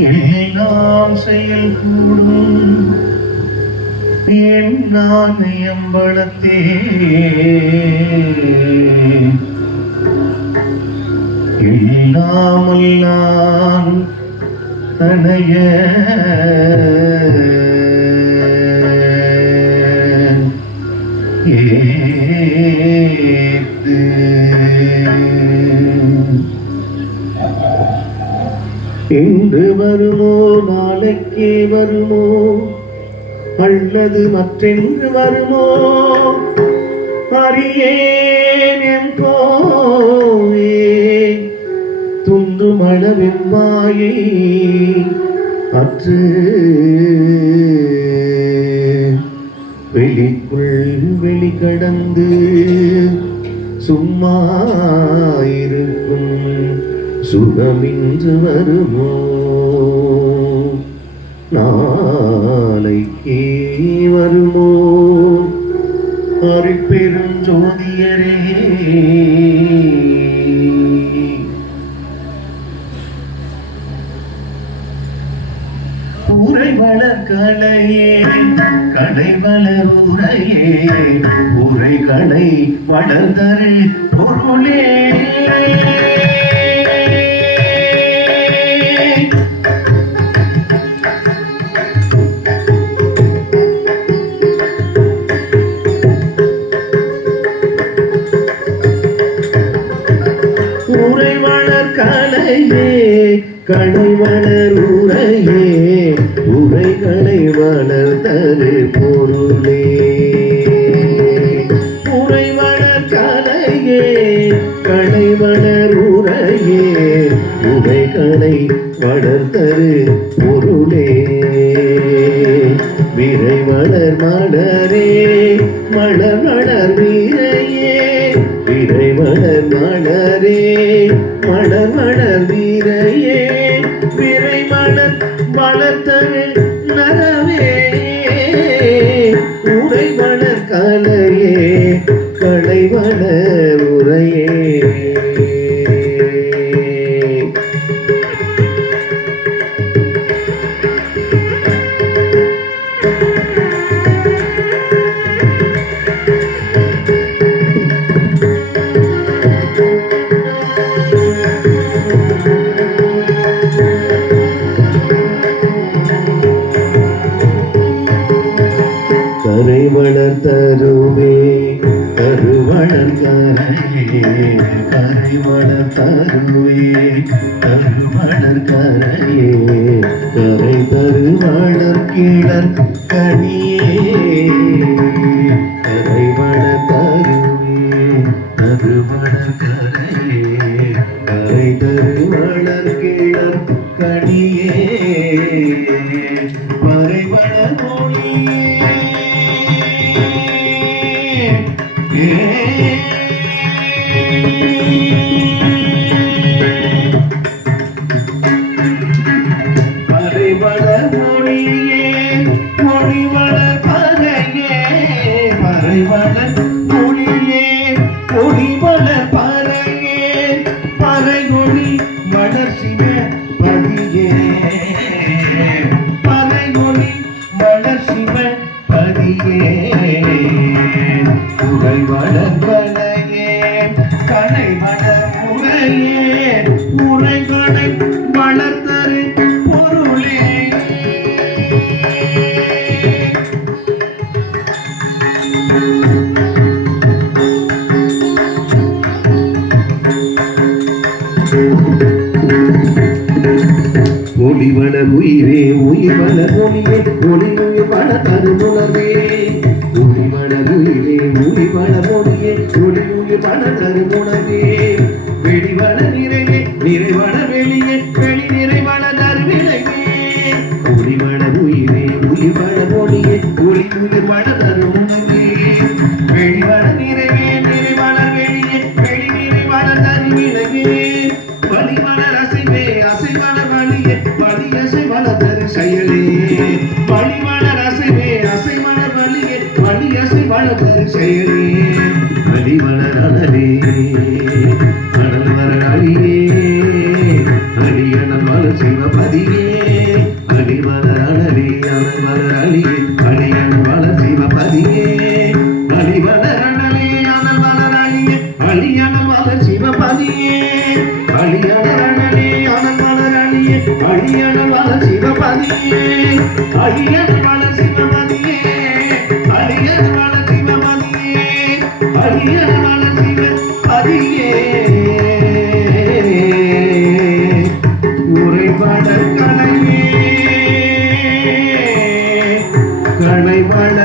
எல்லாம் செயல் கூடும் என் நாணயம்பளத்தே இல்லாமல்லான் தனைய ஏத்து இன்று வருமோ நாளைக்கே வருமோ அல்லது மற்றென்று வருமோ அறியேன் என் கோவே துந்துமளவெம்பாயை அற்று வெளிக்குள் வெளி கடந்து சும்மா இருக்கும் சுகமின்று வருமோ நாளைக்கே வருமோ அருட்பெருஞ்சோதியரே உரை வளர்கலையே கடை வளருரையே உரை கடை வளர்தரு பொருளே உரை வளர்கலையே கடை வளருரையே உரைகளை வளர்தரு பொருளே உரை வளர்கலையே கடை வளருரையே உரைகளை வளர்தரு பொருளே விரை வளர் மலரே மலர் வளர் வீரையே விரை வளர் மலரே மலர் வளர் வீரையே விரை மலர் வளர்த்தரு நரவே உரை வளர் கலையே கடை வளர் உரையே கரை வளர்த்தருவே கருவளர் கரையே கரை வளர்த்தருவே கருவளர் கரையே கரை தருவளர் கீழர் கனியே கரை வளர்த்தருவே கருவளர் கரையே கரை தருவளர் கீழர் கனியே பறை வளர் மொழியே பறைவளர் மொழியே மொழிவளர் பறையே பறைவளர் மொழியே மொழிவளர் பறையே பறைமொழி வளர் சிவ பதியே பறைமொழி வளர் சிவ பதியே உரை வளர் கலையே கடை வளர் உரையே உரை கடை வளர்த்தரு பொருளே ஒளி வளர் உயிரே உயிர் வளர் ஒளியே ஒளி உயிர் வளர்த்தரு உணவே ஒளி வளர் உயிரே ஒளி வளர் ஒளியே ஒளி உயிர் வளர்த்தரு உணவே வெளி வளர் நிறைவே நிறைவள வெளியே வெளி நிறைவள தருவிலையே ஒளி வளர் உயிரே ஒளி வளர் ஒளியே ஒளி உயிர் வளர்த்தரு உணவே வெளி வளர் நிறைவே நிறைவள வெளியே வெளி நிறைவள தருவிலையே வலி வளர் அசைவே அசைவளர் வழியே வலி அசை வளர்த்தரு செயலே வலி வளர் அசைவே அசைவளர் வழியே வலி அசை வளர்த்தரு செயலே வலி வளர் அழலே கடல் வளர் அழியே அடியனவள சிவபதியே அடியனவள சிவபதியே அடியனவள சிவபதியே அடியனவள சிவபதியே உரைபட களையே களைபட